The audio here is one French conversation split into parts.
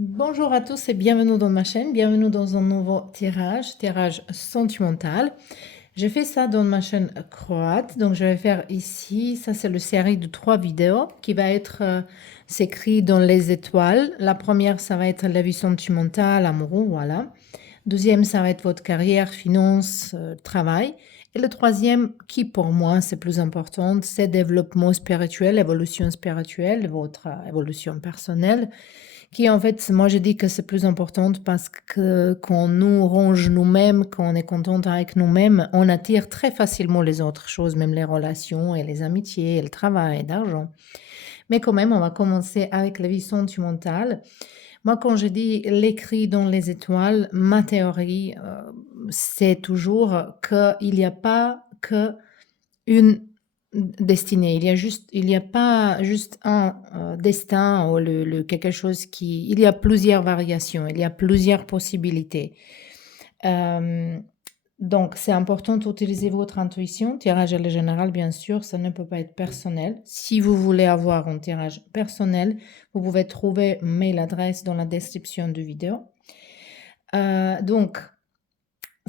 Bonjour à tous et bienvenue dans ma chaîne, bienvenue dans un nouveau tirage sentimental. Je fais ça dans ma chaîne croate, donc je vais faire ici, ça c'est le série de 3 vidéos qui va être s'écrit dans les étoiles. La première, ça va être la vie sentimentale, amoureux, voilà. Deuxième, ça va être votre carrière, finance, travail. Et le troisième, qui pour moi c'est plus important, c'est développement spirituel, évolution spirituelle, votre évolution personnelle qui en fait, moi je dis que c'est plus important parce que quand nous range nous-mêmes, quand on est contente avec nous-mêmes, on attire très facilement les autres choses, même les relations et les amitiés, et le travail, et l'argent. Mais quand même, on va commencer avec la vie sentimentale. Moi, quand je dis l'écrit dans les étoiles, ma théorie, c'est toujours qu'il n'y a pas que une destinée. Il n'y a pas juste un destin ou quelque chose qui. Il y a plusieurs variations, il y a plusieurs possibilités. Euh, donc, c'est important d'utiliser votre intuition. Tirage à la générale, bien sûr, ça ne peut pas être personnel. Si vous voulez avoir un tirage personnel, vous pouvez trouver mail adresse dans la description de vidéo. Donc,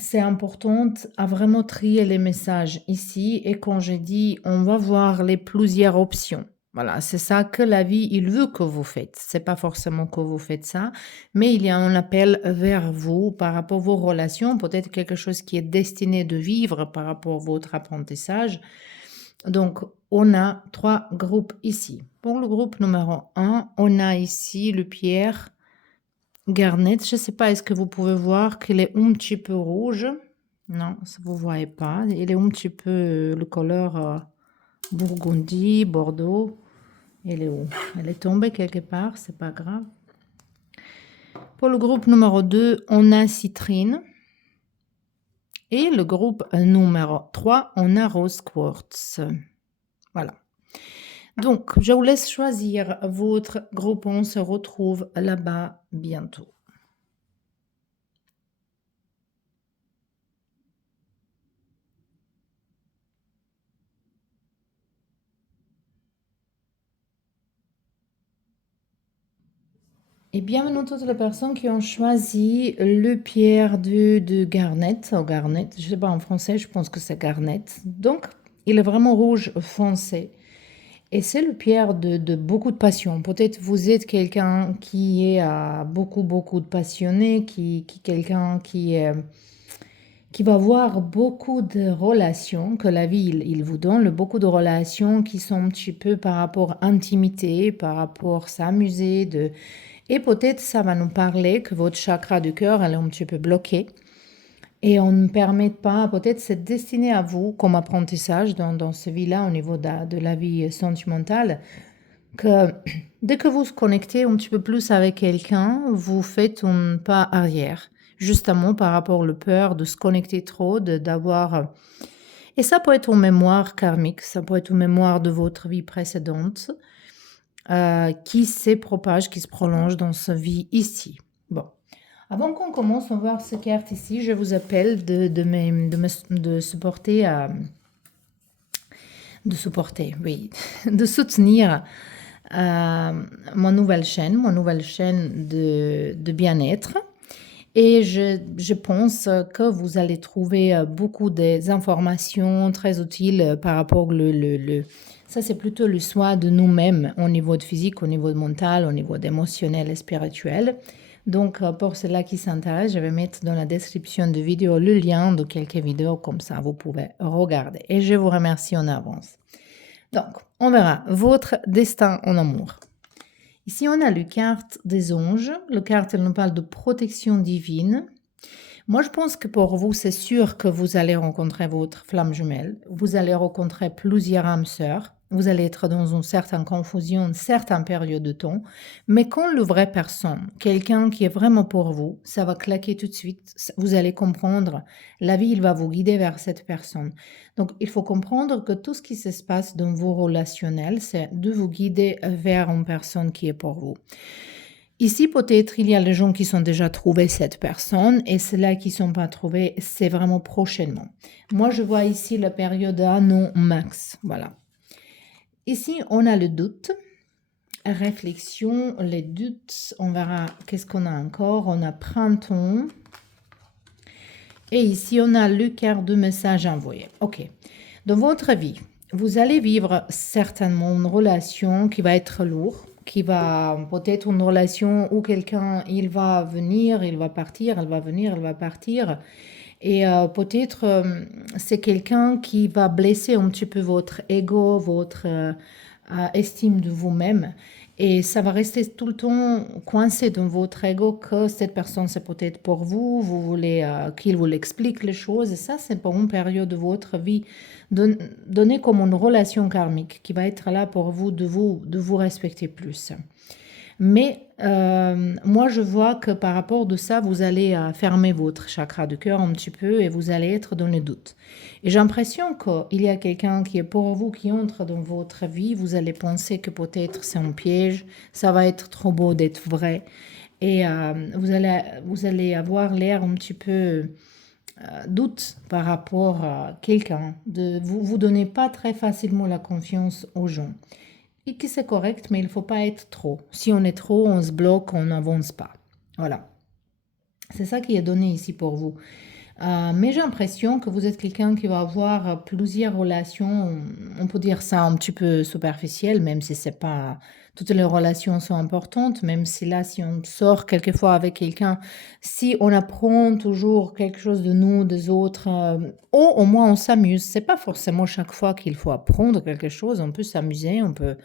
c'est important à vraiment trier les messages ici et quand je dis on va voir les plusieurs options. Voilà, c'est ça que la vie, il veut que vous faites. C'est pas forcément que vous faites ça, mais il y a un appel vers vous par rapport à vos relations, peut-être quelque chose qui est destiné de vivre par rapport à votre apprentissage. Donc, on a 3 groupes ici. Pour le groupe numéro 1, on a ici le Pierre Garnet. Je ne sais pas, est-ce que vous pouvez voir qu'il est un petit peu rouge? Non, ça vous ne voyez pas. Il est un petit peu le couleur burgundy, Bordeaux. Elle est où? Elle est tombée quelque part, c'est pas grave. Pour le groupe numéro 2, on a Citrine. Et le groupe numéro 3, on a Rose Quartz. Voilà. Donc, je vous laisse choisir votre groupe. On se retrouve là-bas bientôt. Et bienvenue toutes les personnes qui ont choisi le pierre de Garnet, ou Garnet, je ne sais pas en français, je pense que c'est Garnet. Donc, il est vraiment rouge foncé. Et c'est le pierre de beaucoup de passion. Peut-être vous êtes quelqu'un qui est beaucoup de passionnés, quelqu'un qui va avoir beaucoup de relations, que la vie, il vous donne, beaucoup de relations qui sont un petit peu par rapport à intimité, par rapport à s'amuser, et peut-être ça va nous parler que votre chakra du cœur, elle est un petit peu bloquée. Et on ne permet pas, peut-être c'est destiné à vous comme apprentissage dans ce vie-là au niveau de la vie sentimentale, que dès que vous vous connectez un petit peu plus avec quelqu'un, vous faites un pas arrière, justement par rapport à la peur de se connecter trop, d'avoir. Et ça peut être une mémoire karmique, ça peut être une mémoire de votre vie précédente qui se propage, qui se prolonge dans sa vie ici. Bon. Avant qu'on commence, on va voir ce carte ici. Je vous appelle de supporter, oui, de soutenir mon nouvelle chaîne de bien-être. Et je pense que vous allez trouver beaucoup d'informations très utiles par rapport ça c'est plutôt le soin de nous-mêmes au niveau de physique, au niveau de mental, au niveau d'émotionnel et spirituel. Donc pour ceux-là qui s'intéressent, je vais mettre dans la description de vidéo le lien de quelques vidéos comme ça vous pouvez regarder. Et je vous remercie en avance. Donc on verra votre destin en amour. Ici, on a la carte des anges. La carte, elle nous parle de protection divine. Moi, je pense que pour vous, c'est sûr que vous allez rencontrer votre flamme jumelle. Vous allez rencontrer plusieurs âmes sœurs. Vous allez être dans une certaine confusion, une certaine période de temps. Mais quand le vrai personne, quelqu'un qui est vraiment pour vous, ça va claquer tout de suite. Vous allez comprendre. La vie, il va vous guider vers cette personne. Donc, il faut comprendre que tout ce qui se passe dans vos relationnels, c'est de vous guider vers une personne qui est pour vous. Ici, peut-être, il y a les gens qui sont déjà trouvés cette personne et ceux-là qui ne sont pas trouvés, c'est vraiment prochainement. Moi, je vois ici la période 1 an max. Voilà. Ici, on a le doute. réflexion, les doutes, on verra qu'est-ce qu'on a encore. On a printemps. Et ici, on a le quart de message envoyé. OK. Dans votre vie, vous allez vivre certainement une relation qui va être lourde, qui va peut-être une relation où quelqu'un, il va venir, il va partir, elle va venir, elle va partir. Et peut-être c'est quelqu'un qui va blesser un petit peu votre ego, votre estime de vous-même. Et ça va rester tout le temps coincé dans votre ego que cette personne, c'est peut-être pour vous, vous voulez qu'il vous explique les choses. Et ça, c'est pour une période de votre vie donnée comme une relation karmique qui va être là pour vous, de vous respecter plus. Mais moi, je vois que par rapport de ça, vous allez fermer votre chakra du cœur un petit peu et vous allez être dans le doute. Et j'ai l'impression qu'il y a quelqu'un qui est pour vous, qui entre dans votre vie. Vous allez penser que peut-être c'est un piège, ça va être trop beau d'être vrai. Et vous allez avoir l'air un petit peu doute par rapport à quelqu'un. Vous donnez pas très facilement la confiance aux gens. Et que c'est correct, mais il ne faut pas être trop. Si on est trop, on se bloque, on n'avance pas. Voilà. C'est ça qui est donné ici pour vous. Mais j'ai l'impression que vous êtes quelqu'un qui va avoir plusieurs relations. On peut dire ça un petit peu superficiel, même si c'est pas toutes les relations sont importantes, même si là, si on sort quelquefois avec quelqu'un, si on apprend toujours quelque chose de nous, des autres, ou au moins on s'amuse. C'est pas forcément chaque fois qu'il faut apprendre quelque chose. On peut s'amuser, on peut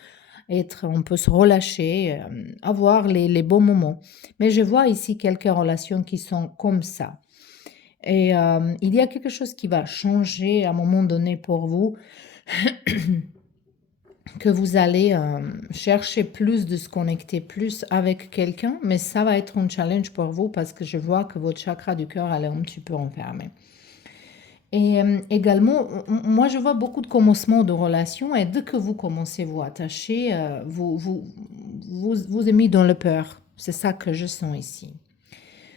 se relâcher, avoir les bons moments. Mais je vois ici quelques relations qui sont comme ça. Et il y a quelque chose qui va changer à un moment donné pour vous, que vous allez chercher plus de se connecter plus avec quelqu'un, mais ça va être un challenge pour vous parce que je vois que votre chakra du cœur elle est un petit peu enfermé. Et également, moi je vois beaucoup de commencements de relations et dès que vous commencez à vous attacher, vous êtes mis dans le peur. C'est ça que je sens ici.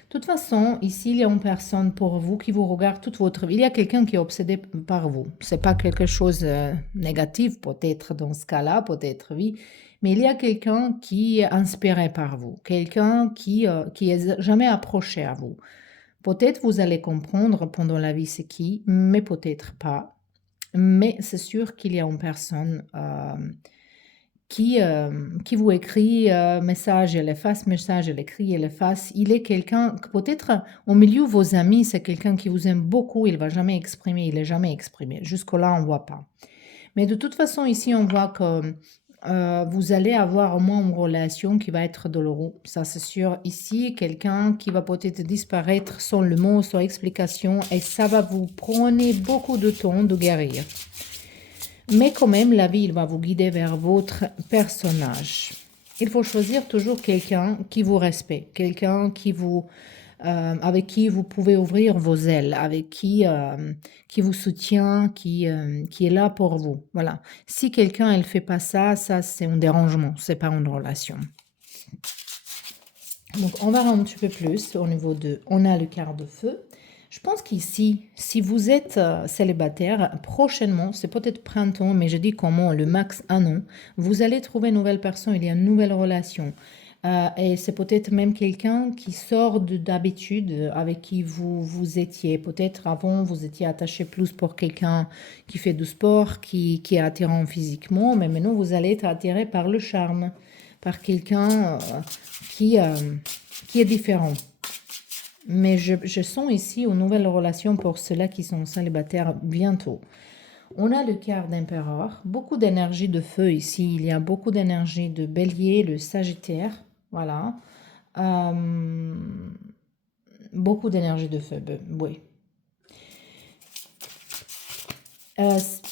De toute façon, ici, il y a une personne pour vous qui vous regarde toute votre vie. Il y a quelqu'un qui est obsédé par vous. C'est pas quelque chose de négatif, peut-être dans ce cas-là, peut-être oui. Mais il y a quelqu'un qui est inspiré par vous. Quelqu'un qui est jamais approché à vous. Peut-être vous allez comprendre pendant la vie c'est qui, mais peut-être pas. Mais c'est sûr qu'il y a une personne qui vous écrit message, elle efface message, elle écrit, elle efface. Il est quelqu'un, peut-être au milieu de vos amis, c'est quelqu'un qui vous aime beaucoup, il va jamais exprimer, il n'est jamais exprimé. Jusque-là, on ne voit pas. Mais de toute façon, ici, on voit que vous allez avoir au moins une relation qui va être douloureuse. Ça, c'est sûr. Ici, quelqu'un qui va peut-être disparaître sans le mot, sans explication, et ça va vous prendre beaucoup de temps de guérir. Mais quand même, la vie, il va vous guider vers votre personnage. Il faut choisir toujours quelqu'un qui vous respecte, quelqu'un avec qui vous pouvez ouvrir vos ailes, avec qui vous soutient, qui est là pour vous. Voilà. Si quelqu'un elle fait pas ça, c'est un dérangement, c'est pas une relation. Donc on verra un petit peu plus au niveau de, on a le quart de feu. Je pense qu'ici, si vous êtes célibataire, prochainement, c'est peut-être printemps, mais je dis comment, le max un an, vous allez trouver une nouvelle personne, il y a une nouvelle relation. Et c'est peut-être même quelqu'un qui sort d'habitude avec qui vous étiez. Peut-être avant, vous étiez attaché plus pour quelqu'un qui fait du sport, qui est attirant physiquement, mais maintenant, vous allez être attiré par le charme, par quelqu'un qui, euh, qui est différent. Mais je sens ici une nouvelle relation pour ceux-là qui sont célibataires bientôt. On a le quart d'empereur, beaucoup d'énergie de feu ici. Il y a beaucoup d'énergie de bélier, le sagittaire. Voilà. Beaucoup d'énergie de feu, oui.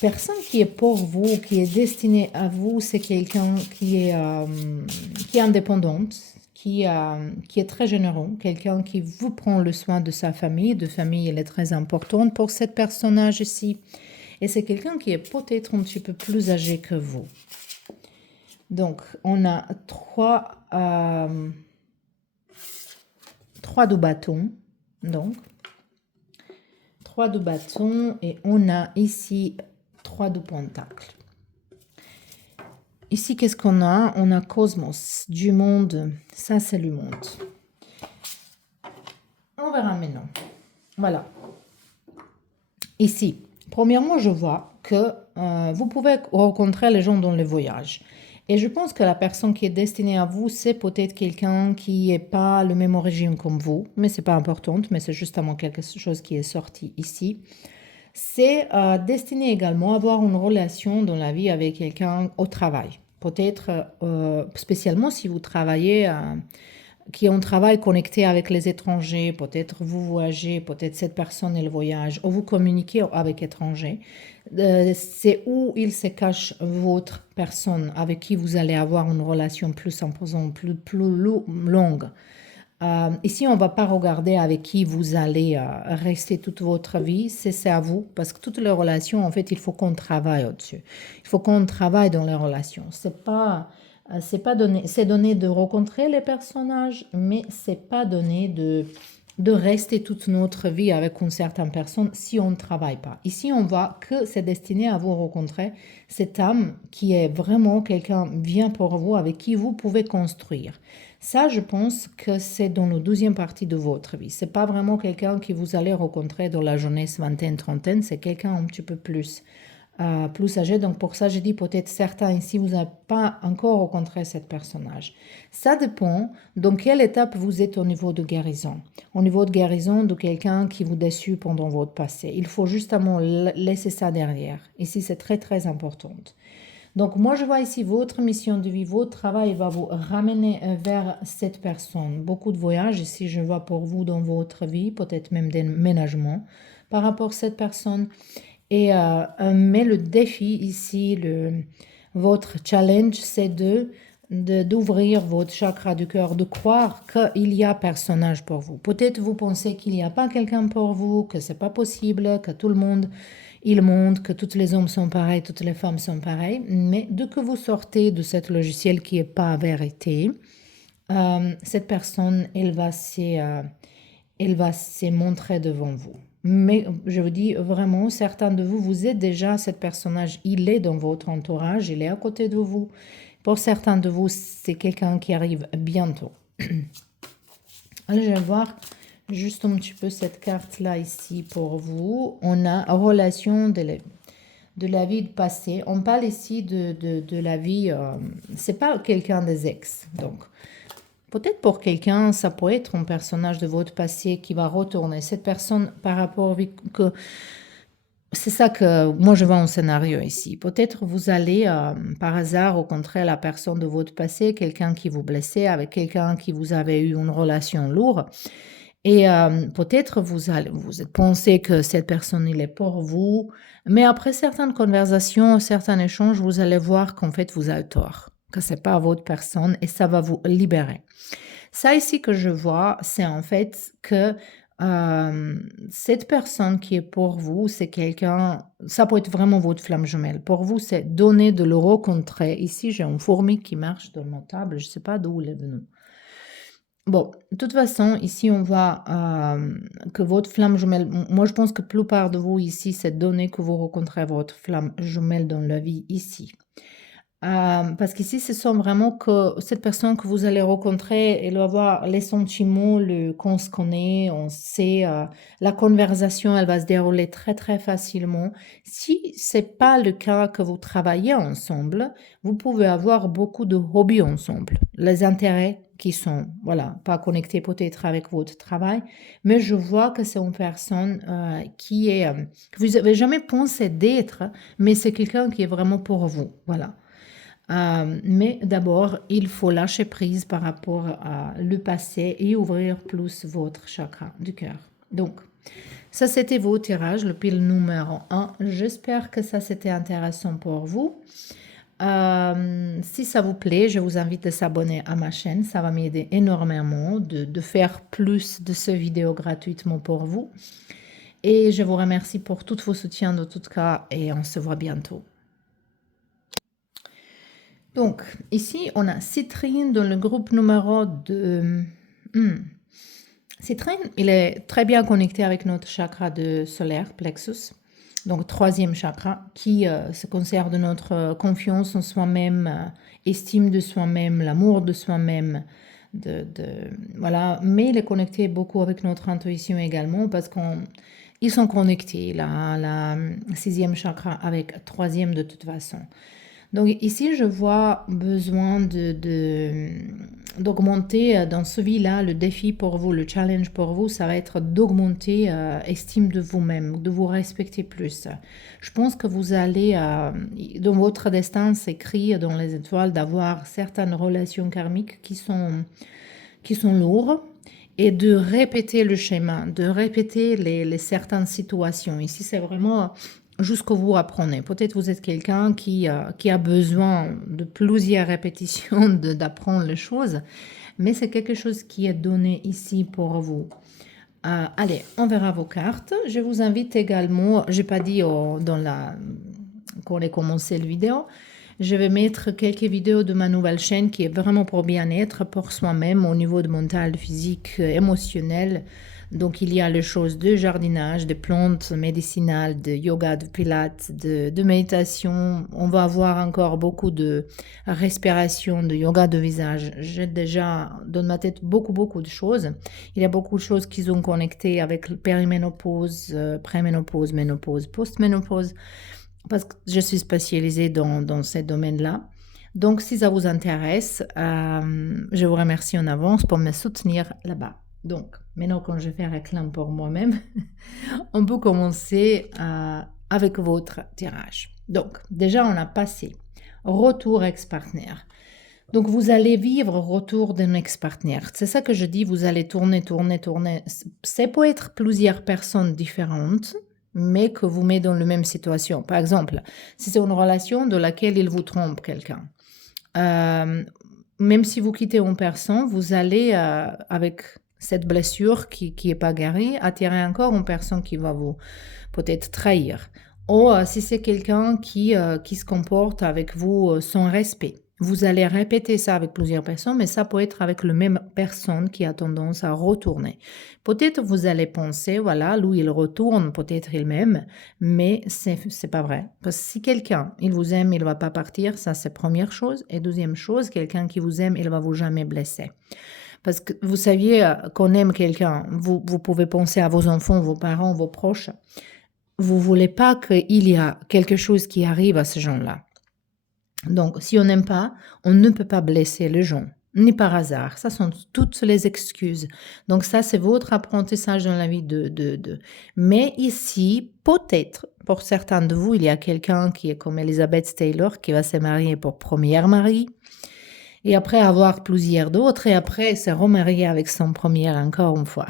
Personne qui est pour vous, qui est destiné à vous, c'est quelqu'un qui est indépendante, qui est très généreux, quelqu'un qui vous prend le soin de sa famille. De famille, elle est très importante pour cette personnage ici. Et c'est quelqu'un qui est peut-être un petit peu plus âgé que vous. Donc, on a trois de bâtons. Donc, 3 de bâtons et on a ici 3 de pentacles. ici, qu'est-ce qu'on a? On a cosmos, du monde. Ça, c'est le monde. On verra maintenant. Voilà. Ici, premièrement, je vois que vous pouvez rencontrer les gens dans le voyage. Et je pense que la personne qui est destinée à vous, c'est peut-être quelqu'un qui n'est pas le même origine comme vous, mais c'est pas important, mais c'est justement quelque chose qui est sorti ici. C'est destiné également à avoir une relation dans la vie avec quelqu'un au travail. Peut-être spécialement si vous travaillez qui ont un travail connecté avec les étrangers, peut-être vous voyagez, peut-être cette personne elle voyage, ou vous communiquez avec étrangers. C'est où il se cache votre personne avec qui vous allez avoir une relation plus imposante, plus longue. Ici, on ne va pas regarder avec qui vous allez rester toute votre vie, c'est à vous, parce que toutes les relations, en fait, il faut qu'on travaille au-dessus. Il faut qu'on travaille dans les relations. C'est pas donné, c'est donné de rencontrer les personnages, mais c'est pas donné de rester toute notre vie avec une certaine personne si on ne travaille pas. Ici, on voit que c'est destiné à vous rencontrer cette âme qui est vraiment quelqu'un bien pour vous, avec qui vous pouvez construire. Ça, je pense que c'est dans la deuxième partie de votre vie. C'est pas vraiment quelqu'un que vous allez rencontrer dans la jeunesse, vingtaine, trentaine, c'est quelqu'un un petit peu plus âgé. Donc pour ça, je dis peut-être certains ici, vous n'avez pas encore rencontré ce personnage. Ça dépend dans quelle étape vous êtes au niveau de guérison. Au niveau de guérison de quelqu'un qui vous déçut pendant votre passé. Il faut justement laisser ça derrière. Ici, c'est très, très important. Donc moi, je vois ici votre mission de vie, votre travail va vous ramener vers cette personne. Beaucoup de voyages ici, je vois pour vous dans votre vie, peut-être même déménagement par rapport à cette personne. Mais le défi ici, votre challenge, c'est d'ouvrir votre chakra du cœur, de croire qu'il y a personnage pour vous. Peut-être vous pensez qu'il n'y a pas quelqu'un pour vous, que c'est pas possible, que tout le monde il montre, que tous les hommes sont pareils, toutes les femmes sont pareilles. Mais dès que vous sortez de cette logiciel qui n'est pas vérité, cette personne, elle va se montrer devant vous. Mais je vous dis vraiment, certains de vous, vous êtes déjà cet personnage, il est dans votre entourage, il est à côté de vous. Pour certains de vous, c'est quelqu'un qui arrive bientôt. Alors, je vais voir juste un petit peu cette carte-là ici pour vous. On a relation de la vie passée. On parle ici de la vie, c'est pas quelqu'un des ex, donc. Peut-être pour quelqu'un, ça peut être un personnage de votre passé qui va retourner. Cette personne, par rapport que c'est ça que moi je vois un scénario ici. Peut-être vous allez par hasard rencontrer la personne de votre passé, quelqu'un qui vous blessait, avec quelqu'un qui vous avait eu une relation lourde. Et peut-être vous pensez que cette personne, il est pour vous. Mais après certaines conversations, certains échanges, vous allez voir qu'en fait, vous avez tort, que c'est pas votre personne et ça va vous libérer. Ça ici que je vois, c'est en fait que cette personne qui est pour vous, c'est quelqu'un, ça peut être vraiment votre flamme jumelle. Pour vous, c'est donner de le rencontrer. Ici, j'ai une fourmi qui marche dans mon table, je ne sais pas d'où elle est venue. Bon, de toute façon, ici, on voit que votre flamme jumelle, moi je pense que la plupart de vous ici, c'est donner que vous rencontrez votre flamme jumelle dans la vie ici. Parce qu'ici, ce sont vraiment que cette personne que vous allez rencontrer, elle va avoir les sentiments, qu'on se connaît, on sait, la conversation, elle va se dérouler très très facilement. Si c'est pas le cas que vous travaillez ensemble, vous pouvez avoir beaucoup de hobbies ensemble. Les intérêts qui sont, voilà, pas connectés peut-être avec votre travail, mais je vois que c'est une personne qui est, que vous n'avez jamais pensé d'être, mais c'est quelqu'un qui est vraiment pour vous, voilà. Mais d'abord, il faut lâcher prise par rapport à le passé et ouvrir plus votre chakra du cœur. Donc, ça c'était vos tirages, le pile numéro 1. J'espère que ça c'était intéressant pour vous. Si ça vous plaît, je vous invite à s'abonner à ma chaîne. Ça va m'aider énormément de faire plus de ces vidéos gratuitement pour vous. Et je vous remercie pour tous vos soutiens de tout cas et on se voit bientôt. Donc, ici, on a Citrine dans le groupe numéro 2. Citrine, il est très bien connecté avec notre chakra de solaire, plexus. donc troisième chakra, qui se concerne notre confiance en soi-même, estime de soi-même, l'amour de soi-même, voilà, mais il est connecté beaucoup avec notre intuition également parce qu'ils sont connectés, la sixième chakra avec troisième de toute façon. Donc ici, je vois besoin d'augmenter dans ce vie-là, le défi pour vous, le challenge pour vous, ça va être d'augmenter estime de vous-même, de vous respecter plus. Je pense que vous allez, dans votre destin, s'écrit dans les étoiles d'avoir certaines relations karmiques qui sont lourdes et de répéter le schéma, de répéter les certaines situations. Ici, c'est vraiment jusqu'au vous apprenez. Peut-être vous êtes quelqu'un qui a besoin de plusieurs répétitions d'apprendre les choses, mais c'est quelque chose qui est donné ici pour vous. Allez, on verra vos cartes. Je vous invite également, j'ai pas dit quand on a commencé la vidéo, je vais mettre quelques vidéos de ma nouvelle chaîne qui est vraiment pour bien-être, pour soi-même, au niveau de mental, physique, émotionnel. Donc, il y a les choses de jardinage, de plantes médicinales, de yoga, de pilates, de méditation. On va avoir encore beaucoup de respiration, de yoga de visage. J'ai déjà dans ma tête beaucoup de choses. Il y a beaucoup de choses qui sont connectées avec le périménopause, préménopause, ménopause, postménopause, parce que je suis spécialisée dans ces domaines-là. Donc, si ça vous intéresse, je vous remercie en avance pour me soutenir là-bas. Donc, maintenant, quand je fais réclame pour moi-même, on peut commencer avec votre tirage. Donc, déjà, on a passé retour ex-partenaire. Donc, vous allez vivre retour d'un ex-partenaire. C'est ça que je dis, vous allez tourner. Ça peut être plusieurs personnes différentes, mais que vous mettez dans la même situation. Par exemple, si c'est une relation de laquelle il vous trompe quelqu'un, même si vous quittez une personne, vous allez, avec cette blessure qui n'est pas guérie, attirer encore une personne qui va vous peut-être trahir. Ou si c'est quelqu'un qui se comporte avec vous sans respect. Vous allez répéter ça avec plusieurs personnes, mais ça peut être avec la même personne qui a tendance à retourner. Peut-être vous allez penser, voilà, lui il retourne, peut-être il m'aime, mais c'est pas vrai. Parce que si quelqu'un, il vous aime, il va pas partir, ça c'est première chose. Et deuxième chose, quelqu'un qui vous aime, il va vous jamais blesser. Parce que vous saviez qu'on aime quelqu'un, vous pouvez penser à vos enfants, vos parents, vos proches. Vous voulez pas qu'il y a quelque chose qui arrive à ces gens-là. Donc, si on n'aime pas, on ne peut pas blesser les gens, ni par hasard. Ça sont toutes les excuses. Donc, ça, c'est votre apprentissage dans la vie Mais ici, peut-être, pour certains de vous, il y a quelqu'un qui est comme Elizabeth Taylor, qui va se marier pour premier mari, et après avoir plusieurs d'autres, et après se remarier avec son premier encore une fois.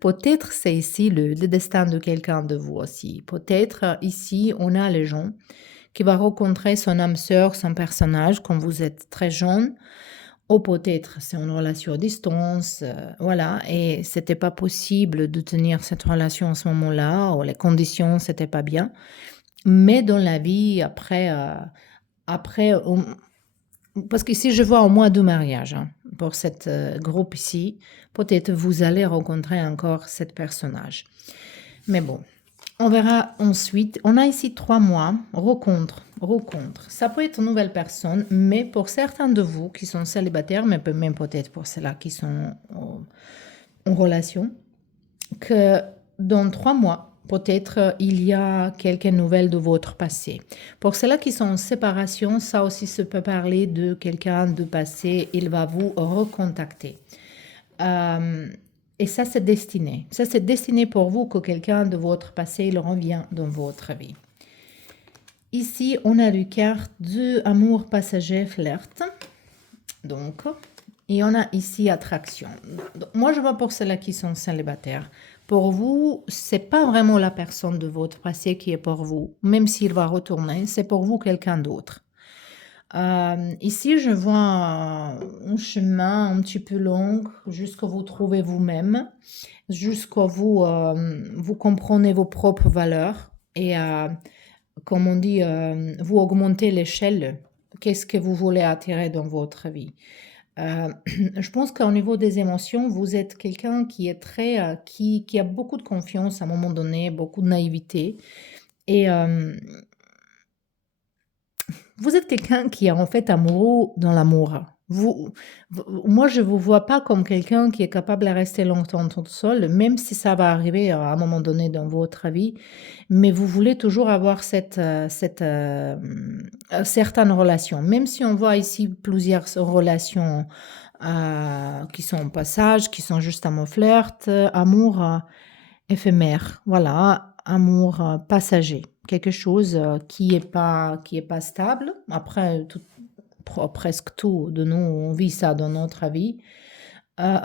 Peut-être c'est ici le destin de quelqu'un de vous aussi. Peut-être ici, on a les gens qui va rencontrer son âme sœur, son personnage quand vous êtes très jeune, ou peut-être c'est une relation à distance, voilà, et c'était pas possible de tenir cette relation à ce moment-là, ou les conditions c'était pas bien. Mais dans la vie, après, parce qu'ici je vois au moins 2 mariages pour cette groupe ici, peut-être vous allez rencontrer encore cette personnage. Mais bon. On verra ensuite. On a ici 3 mois, rencontre. Ça peut être une nouvelle personne, mais pour certains de vous qui sont célibataires, mais même peut-être pour ceux-là qui sont en relation, que dans 3 mois, peut-être il y a quelques nouvelles de votre passé. Pour ceux-là qui sont en séparation, ça aussi se peut parler de quelqu'un de passé, il va vous recontacter. Et ça, c'est destiné. Ça, c'est destiné pour vous que quelqu'un de votre passé le revient dans votre vie. Ici, on a une carte de amour passager flirt. Donc, et on a ici attraction. Donc, moi, je vois pour ceux-là qui sont célibataires. Pour vous, c'est pas vraiment la personne de votre passé qui est pour vous. Même s'il va retourner, c'est pour vous quelqu'un d'autre. Ici, je vois un chemin un petit peu long jusqu'à vous trouver vous-même, jusqu'à vous comprenez vos propres valeurs et, comme on dit, vous augmentez l'échelle. Qu'est-ce que vous voulez attirer dans votre vie? Je pense qu'au niveau des émotions, vous êtes quelqu'un qui est qui a beaucoup de confiance à un moment donné, beaucoup de naïveté. Et vous êtes quelqu'un qui est en fait amoureux dans l'amour. Moi, je ne vous vois pas comme quelqu'un qui est capable de rester longtemps tout seul, même si ça va arriver à un moment donné dans votre vie. Mais vous voulez toujours avoir certaines relations. Même si on voit ici plusieurs relations qui sont en passage, qui sont juste amour flirt, amour éphémère. Voilà, amour passager. Quelque chose qui est pas stable. Après, presque tout de nous, on vit ça dans notre vie. Euh,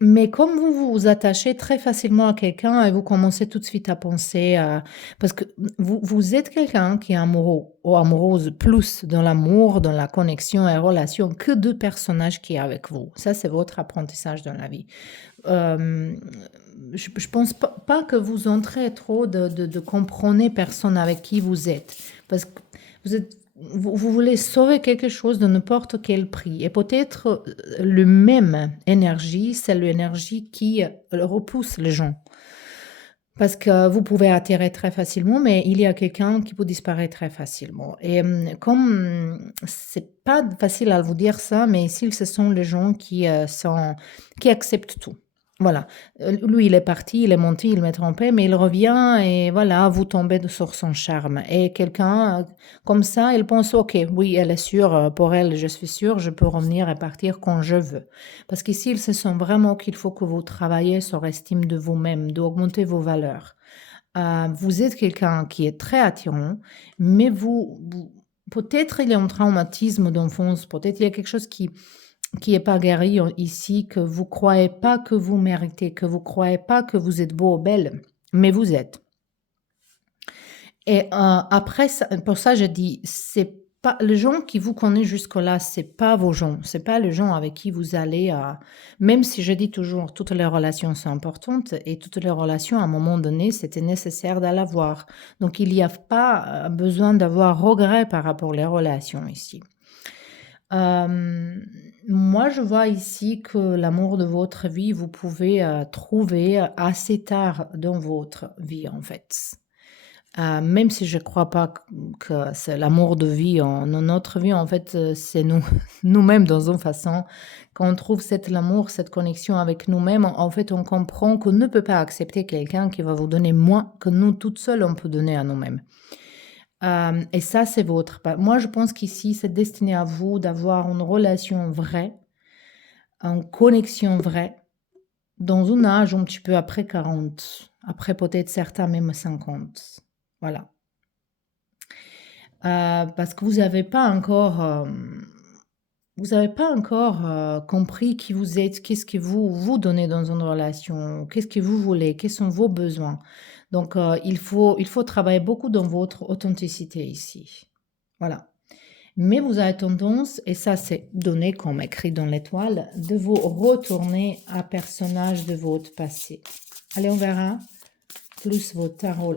mais comme vous vous attachez très facilement à quelqu'un et vous commencez tout de suite à penser parce que vous êtes quelqu'un qui est amoureux ou amoureuse plus dans l'amour, dans la connexion et relation que deux personnages qui est avec vous. Ça, c'est votre apprentissage dans la vie. Euh, je pense pas que vous entrez trop de comprenez personne avec qui vous êtes. Parce que vous voulez sauver quelque chose de n'importe quel prix. Et peut-être le même énergie, c'est l'énergie qui repousse les gens. Parce que vous pouvez attirer très facilement, mais il y a quelqu'un qui peut disparaître très facilement. Et comme c'est pas facile à vous dire ça, mais ici, ce sont les gens qui acceptent tout. Voilà. Lui, il est parti, il est monté, il m'est trompé, mais il revient et voilà, vous tombez sur son charme. Et quelqu'un comme ça, il pense, ok, oui, elle est sûre, pour elle, je suis sûre, je peux revenir et partir quand je veux. Parce qu'ici, ils se sont vraiment qu'il faut que vous travaillez sur l'estime de vous-même, d'augmenter vos valeurs. Vous êtes quelqu'un qui est très attirant, mais peut-être il y a un traumatisme d'enfance, peut-être il y a quelque chose qui est pas guéri ici, que vous croyez pas que vous méritez, que vous croyez pas que vous êtes beau ou belle, mais vous êtes. Et après, pour ça, je dis, c'est pas les gens qui vous connaissent jusque-là, c'est pas vos gens, c'est pas les gens avec qui vous allez, même si je dis toujours, toutes les relations sont importantes et toutes les relations, à un moment donné, c'était nécessaire de l'avoir. Donc, il n'y a pas besoin d'avoir regret par rapport aux relations ici. Moi, je vois ici que l'amour de votre vie, vous pouvez trouver assez tard dans votre vie, en fait. Même si je ne crois pas que c'est l'amour de vie dans notre vie, en fait, c'est nous, nous-mêmes dans une façon. Quand on trouve l'amour, cette connexion avec nous-mêmes, en fait, on comprend qu'on ne peut pas accepter quelqu'un qui va vous donner moins que nous, toutes seules, on peut donner à nous-mêmes. Et ça, c'est votre part. Moi, je pense qu'ici, c'est destiné à vous d'avoir une relation vraie, une connexion vraie, dans un âge un petit peu après 40, après peut-être certains même 50. Voilà. Parce que vous avez pas encore compris qui vous êtes, qu'est-ce que vous donnez dans une relation, qu'est-ce que vous voulez, quels sont vos besoins. Donc, il faut travailler beaucoup dans votre authenticité ici. Voilà. Mais vous avez tendance, et ça c'est donné comme écrit dans l'étoile, de vous retourner à personnage de votre passé. Allez, on verra plus votre tarot.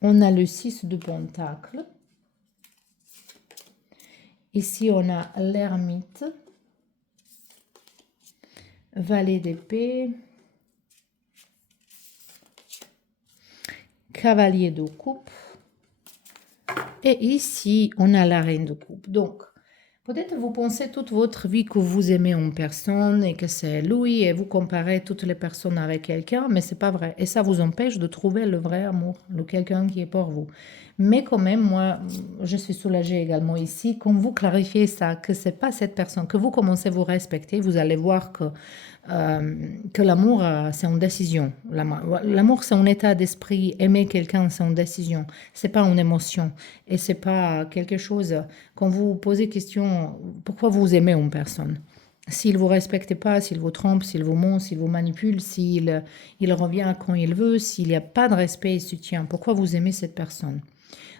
On a le 6 de Pentacle. Ici, on a l'ermite, valet d'épée, cavalier de coupe. Et ici, on a la reine de coupe. Donc, peut-être vous pensez toute votre vie que vous aimez une personne et que c'est lui et vous comparez toutes les personnes avec quelqu'un, mais c'est pas vrai. Et ça vous empêche de trouver le vrai amour, le quelqu'un qui est pour vous. Mais quand même, moi, je suis soulagée également ici. Quand vous clarifiez ça, que c'est pas cette personne, que vous commencez à vous respecter, vous allez voir que l'amour, c'est une décision. L'amour, c'est un état d'esprit. Aimer quelqu'un, c'est une décision. C'est pas une émotion. Et c'est pas quelque chose. Quand vous posez question, pourquoi vous aimez une personne? S'il vous respecte pas, s'il vous trompe, s'il vous ment, s'il vous manipule, il revient quand il veut, s'il n'y a pas de respect et soutien, pourquoi vous aimez cette personne?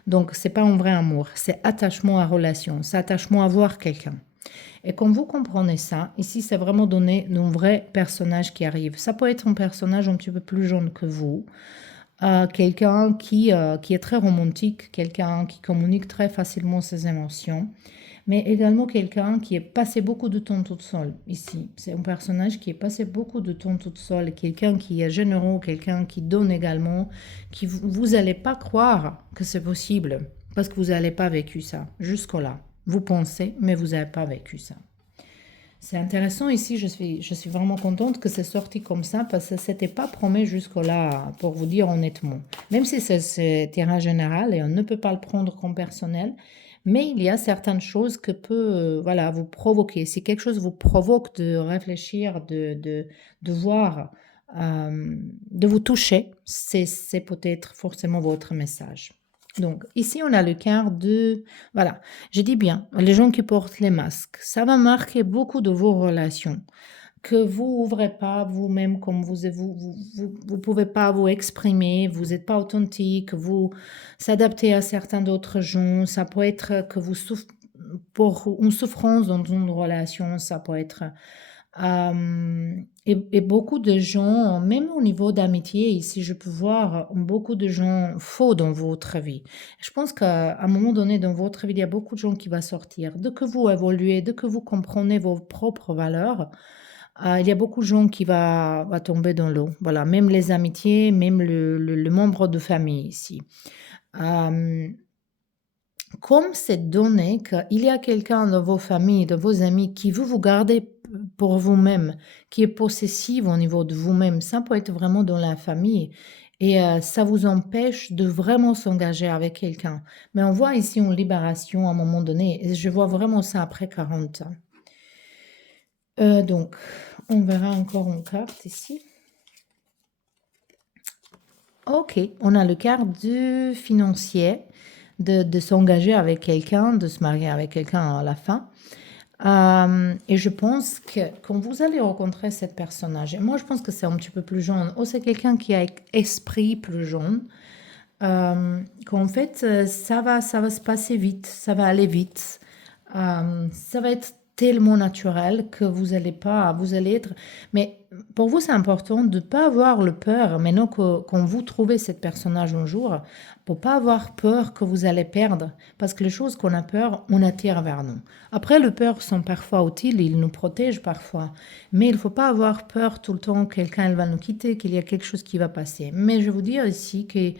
Donc, c'est pas un vrai amour, c'est attachement à relation, c'est attachement à voir quelqu'un. Et quand vous comprenez ça, ici, c'est vraiment donné un vrai personnage qui arrive. Ça peut être un personnage un petit peu plus jeune que vous, quelqu'un qui est très romantique, quelqu'un qui communique très facilement ses émotions, mais également quelqu'un qui est passé beaucoup de temps toute seule ici. C'est un personnage qui est passé beaucoup de temps toute seule, quelqu'un qui est généreux, quelqu'un qui donne également, qui vous n'allez pas croire que c'est possible parce que vous n'avez pas vécu ça jusque-là. Vous pensez, mais vous n'avez pas vécu ça. C'est intéressant ici, je suis vraiment contente que c'est sorti comme ça parce que c'était pas promis jusque-là, pour vous dire honnêtement. Même si c'est tirage général et on ne peut pas le prendre comme personnel, mais il y a certaines choses que peut voilà, vous provoquer. Si quelque chose vous provoque de réfléchir, de voir, de vous toucher, c'est peut-être forcément votre message. Donc ici, on a le quart de... Voilà, je dis bien, les gens qui portent les masques, ça va marquer beaucoup de vos relations, que vous ouvrez pas vous-même comme vous pouvez pas vous exprimer, vous n'êtes pas authentique, vous s'adaptez à certains d'autres gens, ça peut être que vous souffrez pour une souffrance dans une relation, ça peut être et beaucoup de gens, même au niveau d'amitié, ici je peux voir beaucoup de gens faux dans votre vie. Je pense qu'à un moment donné dans votre vie, il y a beaucoup de gens qui vont sortir. Dès que vous évoluez, dès que vous comprenez vos propres valeurs, il y a beaucoup de gens qui va tomber dans l'eau. Voilà, même les amitiés, même le membre de famille ici. Euh, Comme c'est donné qu'il y a quelqu'un dans vos familles, dans vos amis qui veut vous garder pour vous-même, qui est possessive au niveau de vous-même, ça peut être vraiment dans la famille et ça vous empêche de vraiment s'engager avec quelqu'un. Mais on voit ici une libération à un moment donné et je vois vraiment ça après 40 ans. Donc, on verra encore une carte ici. Ok, on a le quart du financier, de s'engager avec quelqu'un, de se marier avec quelqu'un à la fin. Et je pense que quand vous allez rencontrer cette personnage, et moi je pense que c'est un petit peu plus jeune, ou c'est quelqu'un qui a esprit plus jeune, qu'en fait ça va se passer vite, ça va aller vite, ça va être tellement naturel que vous allez pas, vous allez être, mais pour vous c'est important de ne pas avoir le peur, maintenant que quand vous trouvez cette personnage un jour, pour pas avoir peur que vous allez perdre, parce que les choses qu'on a peur, on attire vers nous. Après, les peurs sont parfois utiles, ils nous protègent parfois, mais il faut pas avoir peur tout le temps que quelqu'un va nous quitter, qu'il y a quelque chose qui va passer. Mais je vais vous dire ici que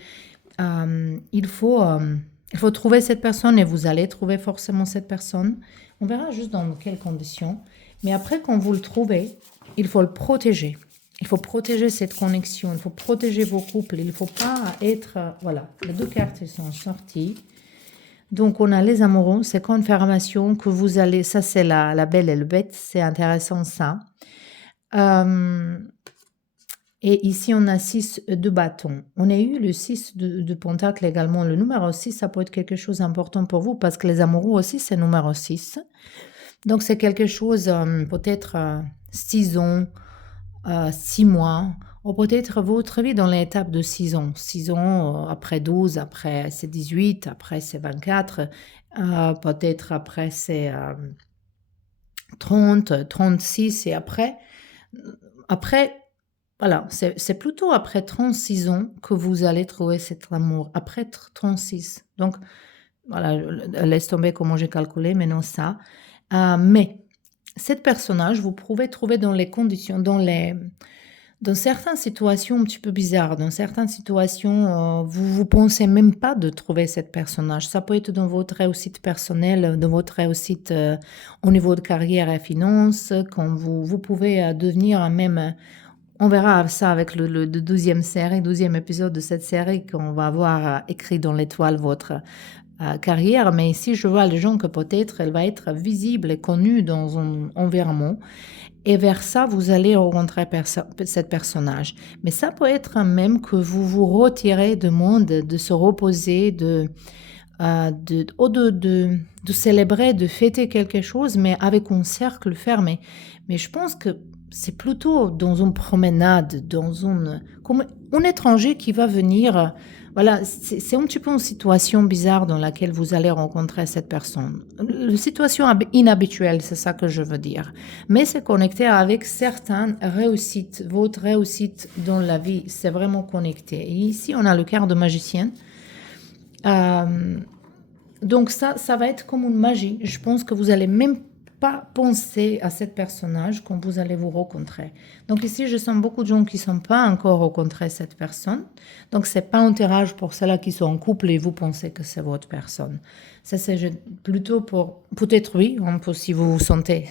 il faut trouver cette personne et vous allez trouver forcément cette personne. On verra juste dans quelles conditions. Mais après, quand vous le trouvez, il faut le protéger. Il faut protéger cette connexion, il faut protéger vos couples, il ne faut pas être... voilà, les deux cartes sont sorties. Donc, on a les amoureux, c'est confirmation que vous allez... Ça, c'est la belle et le bête, c'est intéressant ça. Et ici, on a 6 de bâton. On a eu le 6 de pentacle également. Le numéro 6, ça peut être quelque chose d'important pour vous parce que les amoureux aussi, c'est numéro 6. Donc, c'est quelque chose, peut-être 6 ans, 6 mois, ou peut-être votre vie dans l'étape de 6 ans. 6 ans, après 12, après c'est 18, après c'est 24, peut-être après c'est 30, 36 et après, voilà, c'est plutôt après 36 ans que vous allez trouver cet amour, après 36. Donc, voilà, laisse tomber comment j'ai calculé, maintenant ça. Mais cette personnage, vous pouvez trouver dans les conditions, dans certaines situations un petit peu bizarres, dans certaines situations, vous pensez même pas de trouver cette personnage. Ça peut être dans votre réussite personnelle, dans votre réussite au niveau de carrière et finances, quand vous pouvez devenir même... On verra ça avec le 12e épisode de cette série qu'on va avoir écrit dans l'étoile votre carrière. Mais ici, je vois les gens que peut-être elle va être visible et connue dans un environnement. Et vers ça, vous allez rencontrer cette personnage. Mais ça peut être même que vous vous retirez du monde, de se reposer, de célébrer, de fêter quelque chose, mais avec un cercle fermé. Mais je pense que c'est plutôt dans une promenade, comme un étranger qui va venir. Voilà, c'est un petit peu une situation bizarre dans laquelle vous allez rencontrer cette personne. Une situation inhabituelle, c'est ça que je veux dire. Mais c'est connecté avec certaines réussites. Votre réussite dans la vie, c'est vraiment connecté. Et ici, on a le quart de magicienne. Donc ça va être comme une magie. Je pense que vous allez même pas penser à ce personnage quand vous allez vous rencontrer. Donc ici, je sens beaucoup de gens qui ne sont pas encore rencontrés cette personne. Donc c'est pas un tirage pour ceux-là qui sont en couple et vous pensez que c'est votre personne. Ça c'est plutôt pour, peut-être oui, si vous vous sentez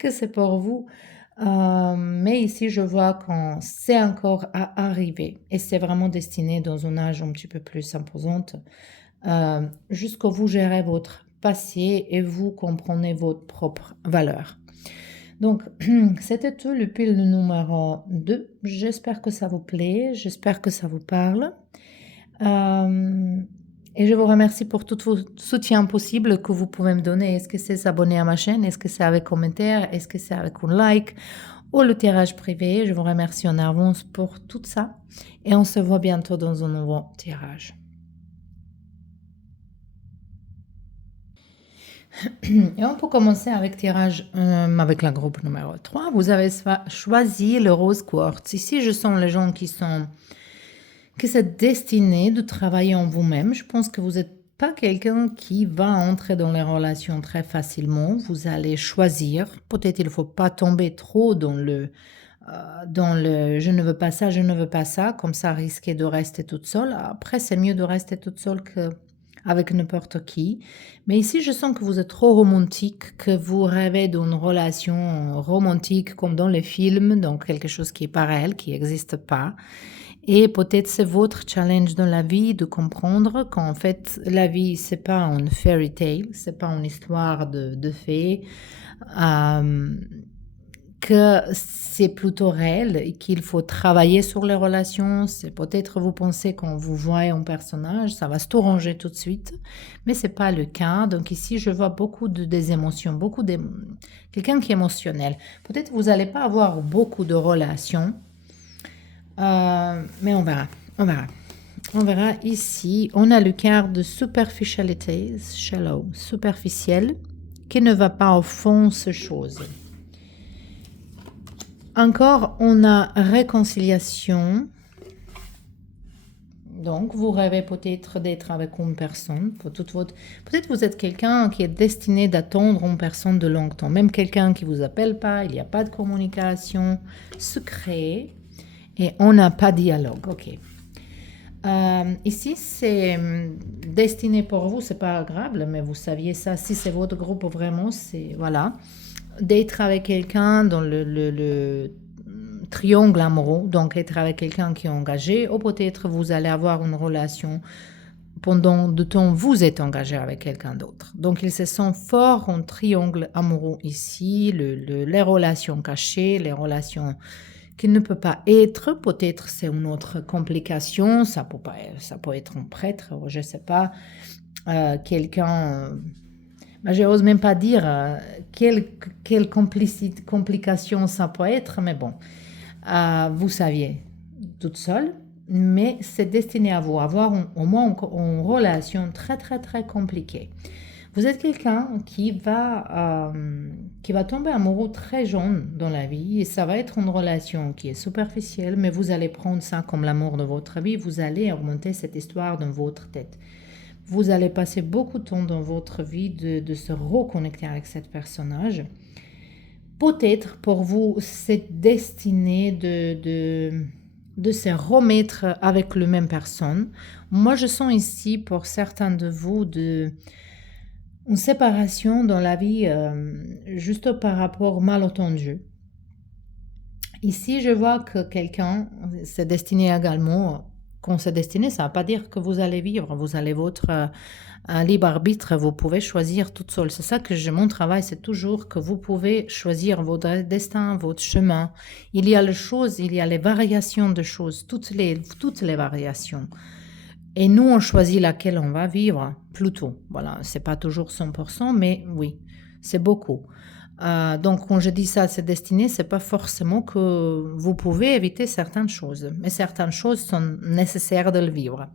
que c'est pour vous. Mais ici, je vois quand c'est encore à arriver et c'est vraiment destiné dans un âge un petit peu plus imposante jusqu'à vous gérez votre passé et vous comprenez votre propre valeur. Donc, c'était tout le pile numéro 2. J'espère que ça vous plaît, j'espère que ça vous parle. Et je vous remercie pour tout vos soutien possible que vous pouvez me donner. Est-ce que c'est s'abonner à ma chaîne? Est-ce que c'est avec commentaire? Est-ce que c'est avec un like? Ou le tirage privé? Je vous remercie en avance pour tout ça. Et on se voit bientôt dans un nouveau tirage. Et on peut commencer avec tirage avec la groupe numéro 3. Vous avez choisi le rose quartz. Ici, je sens les gens qui sont destinés de travailler en vous-même. Je pense que vous n'êtes pas quelqu'un qui va entrer dans les relations très facilement. Vous allez choisir. Peut-être il ne faut pas tomber trop dans le je ne veux pas ça, je ne veux pas ça, comme ça risquer de rester toute seule. Après, c'est mieux de rester toute seule qu'avec n'importe qui. Mais ici, je sens que vous êtes trop romantique, que vous rêvez d'une relation romantique comme dans les films, donc quelque chose qui est pas réel, qui n'existe pas. Et peut-être c'est votre challenge dans la vie de comprendre qu'en fait, la vie, c'est pas une fairy tale, c'est pas une histoire de fées. Que c'est plutôt réel et qu'il faut travailler sur les relations. C'est peut-être vous pensez quand vous voyez un personnage, ça va se tout ranger tout de suite, mais c'est pas le cas. Donc ici, je vois beaucoup des émotions, quelqu'un qui est émotionnel. Peut-être vous n'allez pas avoir beaucoup de relations, mais on verra, on verra. On verra ici, on a le quart de superficialité, shallow, superficiel, qui ne va pas au fond ces choses. Encore, on a réconciliation. Donc, vous rêvez peut-être d'être avec une personne. Peut-être vous êtes quelqu'un qui est destiné d'attendre une personne de longtemps. Même quelqu'un qui ne vous appelle pas, il n'y a pas de communication, secret. Et on n'a pas de dialogue. Ok. Ici, c'est destiné pour vous, c'est pas agréable, mais vous saviez ça. Si c'est votre groupe vraiment, c'est voilà. D'être avec quelqu'un dans le triangle amoureux, donc être avec quelqu'un qui est engagé, ou peut-être vous allez avoir une relation pendant de temps vous êtes engagé avec quelqu'un d'autre. Donc il se sent fort en triangle amoureux ici, les relations cachées, les relations qui ne peut pas être, peut-être c'est une autre complication, ça peut être un prêtre, je ne sais pas, quelqu'un... j'ose même pas dire quelle complication ça peut être, mais bon, vous saviez toute seule, mais c'est destiné à vous avoir au moins une relation très très très compliquée. Vous êtes quelqu'un qui va tomber amoureux très jeune dans la vie et ça va être une relation qui est superficielle, mais vous allez prendre ça comme l'amour de votre vie, vous allez augmenter cette histoire dans votre tête. Vous allez passer beaucoup de temps dans votre vie de se reconnecter avec ce personnage. Peut-être pour vous, c'est destiné de se remettre avec la même personne. Moi, je sens ici, pour certains de vous, une séparation dans la vie juste par rapport malentendu. Ici, je vois que quelqu'un s'est destiné également. Quand c'est destiné, ça ne va pas dire que vous allez vivre. Vous allez votre un libre arbitre. Vous pouvez choisir toute seule. C'est ça que mon travail, c'est toujours que vous pouvez choisir votre destin, votre chemin. Il y a les choses, il y a les variations de choses, toutes les variations. Et nous, on choisit laquelle on va vivre, plutôt. Voilà, c'est pas toujours 100%, mais oui, c'est beaucoup. Donc, quand je dis ça, c'est destiné, c'est pas forcément que vous pouvez éviter certaines choses, mais certaines choses sont nécessaires de le vivre.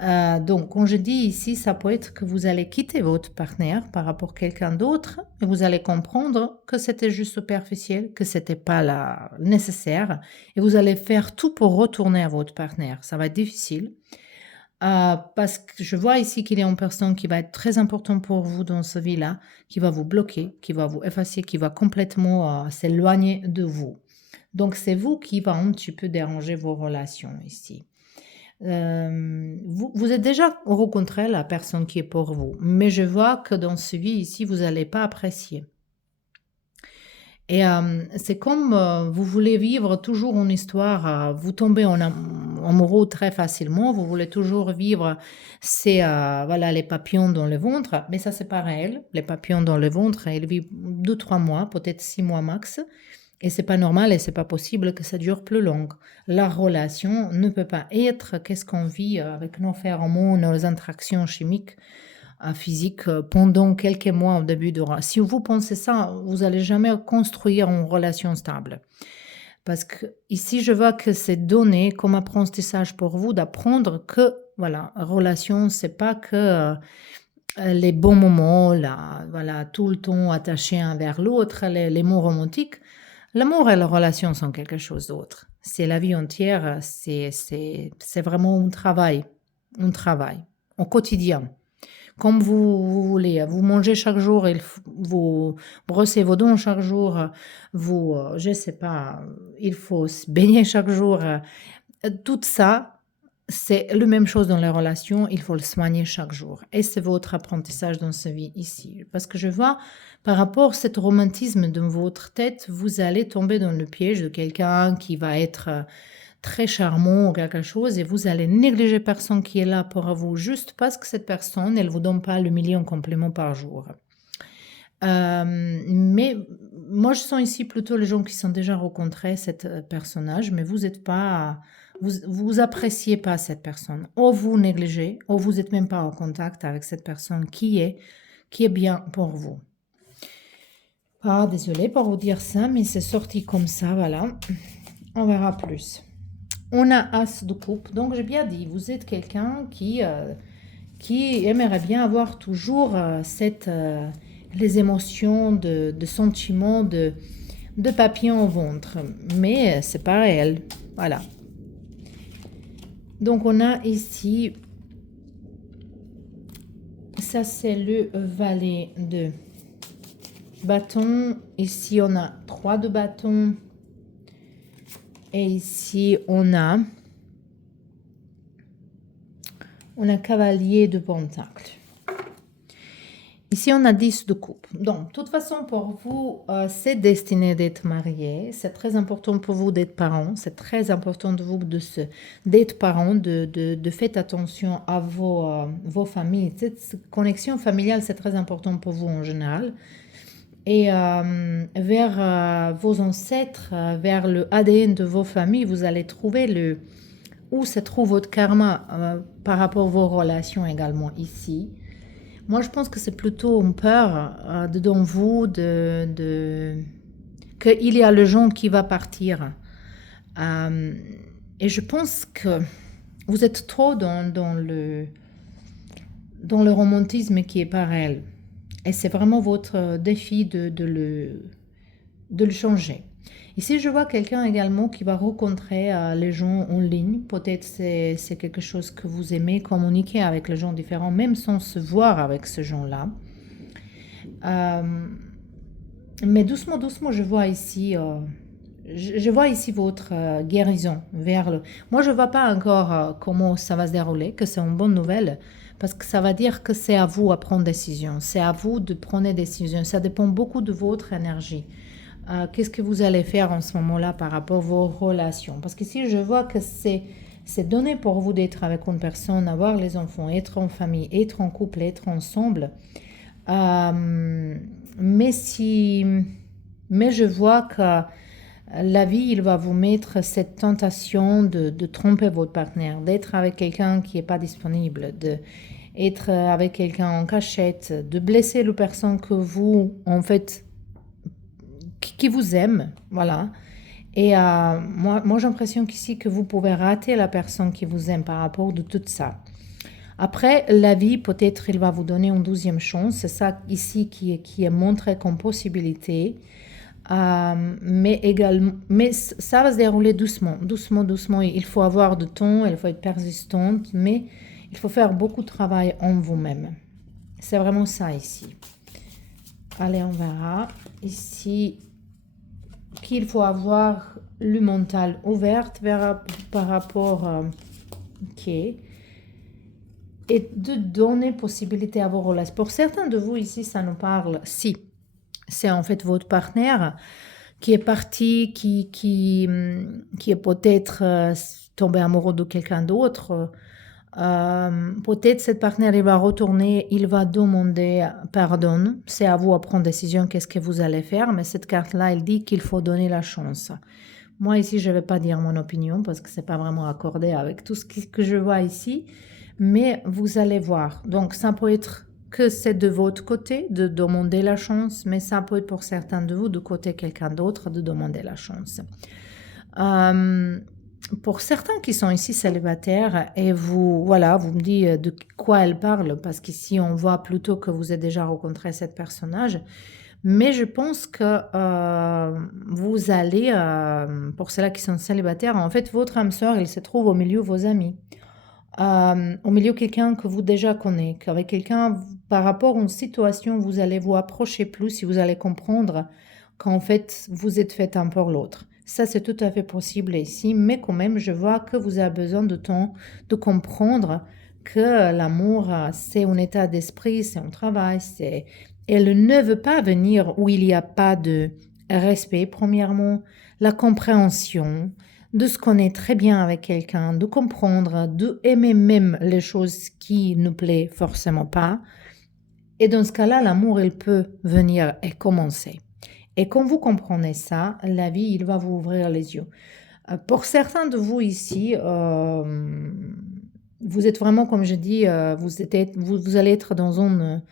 Donc, quand je dis ici, ça peut être que vous allez quitter votre partenaire par rapport à quelqu'un d'autre et vous allez comprendre que c'était juste superficiel, que c'était pas nécessaire et vous allez faire tout pour retourner à votre partenaire. Ça va être difficile. Parce que je vois ici qu'il y a une personne qui va être très importante pour vous dans ce vie-là, qui va vous bloquer, qui va vous effacer, qui va complètement s'éloigner de vous. Donc, c'est vous qui va un petit peu déranger vos relations ici. Vous êtes déjà rencontré la personne qui est pour vous, mais je vois que dans ce vie ici, vous n'allez pas apprécier. Et c'est comme vous voulez vivre toujours une histoire, vous tombez en amoureux très facilement, vous voulez toujours vivre ces, voilà, les papillons dans le ventre, mais ça, c'est pas réel. Les papillons dans le ventre, ils vivent 2-3 mois, peut-être 6 mois max. Et c'est pas normal et c'est pas possible que ça dure plus long. La relation ne peut pas être qu'est-ce qu'on vit avec nos phéromones, nos interactions chimiques, physiques pendant quelques mois au début de relation. Si vous pensez ça, vous allez jamais construire une relation stable. Parce que ici, je vois que c'est donné comme apprentissage pour vous d'apprendre que, voilà, relation, c'est pas que les bons moments, là, voilà, tout le temps attaché un vers l'autre, les mots romantiques. L'amour et la relation sont quelque chose d'autre. C'est la vie entière, c'est vraiment un travail, au quotidien. Comme vous voulez, vous mangez chaque jour, vous brossez vos dents chaque jour, vous, je sais pas, il faut se baigner chaque jour. Tout ça, c'est la même chose dans les relations, il faut le soigner chaque jour. Et c'est votre apprentissage dans ce vie ici. Parce que je vois, par rapport à ce romantisme dans votre tête, vous allez tomber dans le piège de quelqu'un qui va être très charmant ou quelque chose et vous allez négliger personne qui est là pour vous juste parce que cette personne, elle vous donne pas le million complément par jour. Mais moi, je sens ici plutôt les gens qui sont déjà rencontrés cet personnage, mais vous êtes pas, vous appréciez pas cette personne. Ou vous négligez, ou vous êtes même pas en contact avec cette personne qui est bien pour vous. Ah, désolée pour vous dire ça, mais c'est sorti comme ça, voilà. On verra plus. On a As de coupe, donc j'ai bien dit, vous êtes quelqu'un qui aimerait bien avoir toujours les émotions de sentiments de papillon au ventre, mais c'est pas réel, voilà. Donc on a ici, ça c'est le valet de bâton, ici on a 3 de bâton, et ici on a cavalier de pentacle. Ici, on a 10 de coupe. Donc, de toute façon, pour vous, c'est destiné d'être marié. C'est très important pour vous d'être parent. C'est très important de vous d'être parent, de faire attention à vos familles. Cette connexion familiale, c'est très important pour vous en général. Et vers vos ancêtres, vers le ADN de vos familles, vous allez trouver où se trouve votre karma par rapport à vos relations également ici. Moi, je pense que c'est plutôt une peur dedans vous qu'il y a le gens qui va partir. Et je pense que vous êtes trop dans le romantisme qui n'est pas réel. Et c'est vraiment votre défi de le changer. Ici, je vois quelqu'un également qui va rencontrer les gens en ligne. Peut-être c'est quelque chose que vous aimez, communiquer avec les gens différents, même sans se voir avec ce gens-là. Mais doucement, doucement, je vois ici votre guérison Moi, je ne vois pas encore comment ça va se dérouler, que c'est une bonne nouvelle, parce que ça va dire que c'est à vous à prendre des décisions. C'est à vous de prendre des décisions. Ça dépend beaucoup de votre énergie. Qu'est-ce que vous allez faire en ce moment-là par rapport à vos relations? Parce que si je vois que c'est donné pour vous d'être avec une personne, avoir les enfants, être en famille, être en couple, être ensemble. Mais je vois que la vie, il va vous mettre cette tentation de tromper votre partenaire, d'être avec quelqu'un qui n'est pas disponible, d'être avec quelqu'un en cachette, de blesser la personne que vous, en fait, qui vous aime, voilà. Et moi j'ai l'impression qu'ici que vous pouvez rater la personne qui vous aime par rapport de tout ça. Après, la vie, peut-être, il va vous donner une 12e chance. C'est ça ici qui est montré comme possibilité. Mais ça va se dérouler doucement, doucement, doucement. Il faut avoir du temps, il faut être persistante, mais Il faut faire beaucoup de travail en vous-même. C'est vraiment ça ici. Allez, on verra. Ici, qu'il faut avoir le mental ouvert par rapport ok, et de donner possibilité à vos relations. Pour certains de vous ici, ça nous parle si c'est en fait votre partenaire qui est parti, qui est peut-être tombé amoureux de quelqu'un d'autre. Peut-être cette partenaire, il va retourner, il va demander pardon. C'est à vous à prendre décision qu'est-ce que vous allez faire. Mais cette carte-là, elle dit qu'il faut donner la chance. Moi, ici, je ne vais pas dire mon opinion parce que ce n'est pas vraiment accordé avec tout ce que je vois ici. Mais vous allez voir. Donc, ça peut être que c'est de votre côté de demander la chance, mais ça peut être pour certains de vous de côté quelqu'un d'autre de demander la chance. Pour certains qui sont ici célibataires et vous, voilà, vous me dites de quoi elle parle parce qu'ici on voit plutôt que vous avez déjà rencontré cette personnage. Mais je pense que vous allez, pour ceux-là qui sont célibataires, en fait, votre âme sœur, elle se trouve au milieu de vos amis. Au milieu de quelqu'un que vous déjà connaissez, qu'avec quelqu'un, par rapport à une situation, vous allez vous approcher plus si vous allez comprendre qu'en fait, vous êtes fait un pour l'autre. Ça, c'est tout à fait possible ici, mais quand même, je vois que vous avez besoin de temps de comprendre que l'amour, c'est un état d'esprit, c'est un travail, elle ne veut pas venir où il n'y a pas de respect, premièrement, la compréhension, de se connaître très bien avec quelqu'un, de comprendre, de aimer même les choses qui ne plaisent forcément pas. Et dans ce cas-là, l'amour, il peut venir et commencer. Et quand vous comprenez ça, la vie, il va vous ouvrir les yeux. Pour certains de vous ici, vous êtes vraiment, comme je dis, vous allez être dans un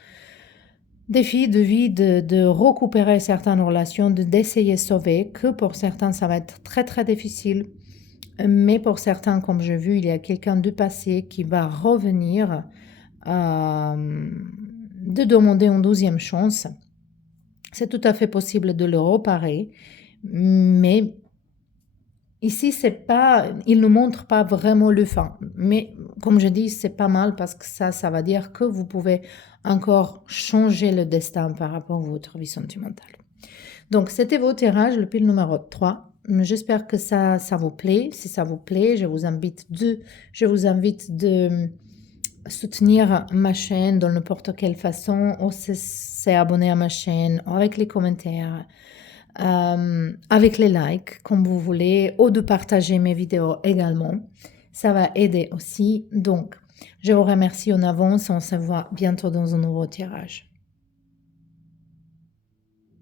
défi de vie de récupérer certaines relations, d'essayer de sauver, que pour certains, ça va être très, très difficile. Mais pour certains, comme j'ai vu, il y a quelqu'un du passé qui va revenir de demander une deuxième chance. C'est tout à fait possible de le réparer, mais ici, il ne montre pas vraiment le fin. Mais comme je dis, c'est pas mal parce que ça va dire que vous pouvez encore changer le destin par rapport à votre vie sentimentale. Donc, c'était votre tirage, le pile numéro 3. J'espère que ça vous plaît. Si ça vous plaît, je vous invite de soutenir ma chaîne dans n'importe quelle façon, ou c'est abonner à ma chaîne, ou avec les commentaires, avec les likes, comme vous voulez, ou de partager mes vidéos également. Ça va aider aussi. Donc, je vous remercie en avance. On se voit bientôt dans un nouveau tirage.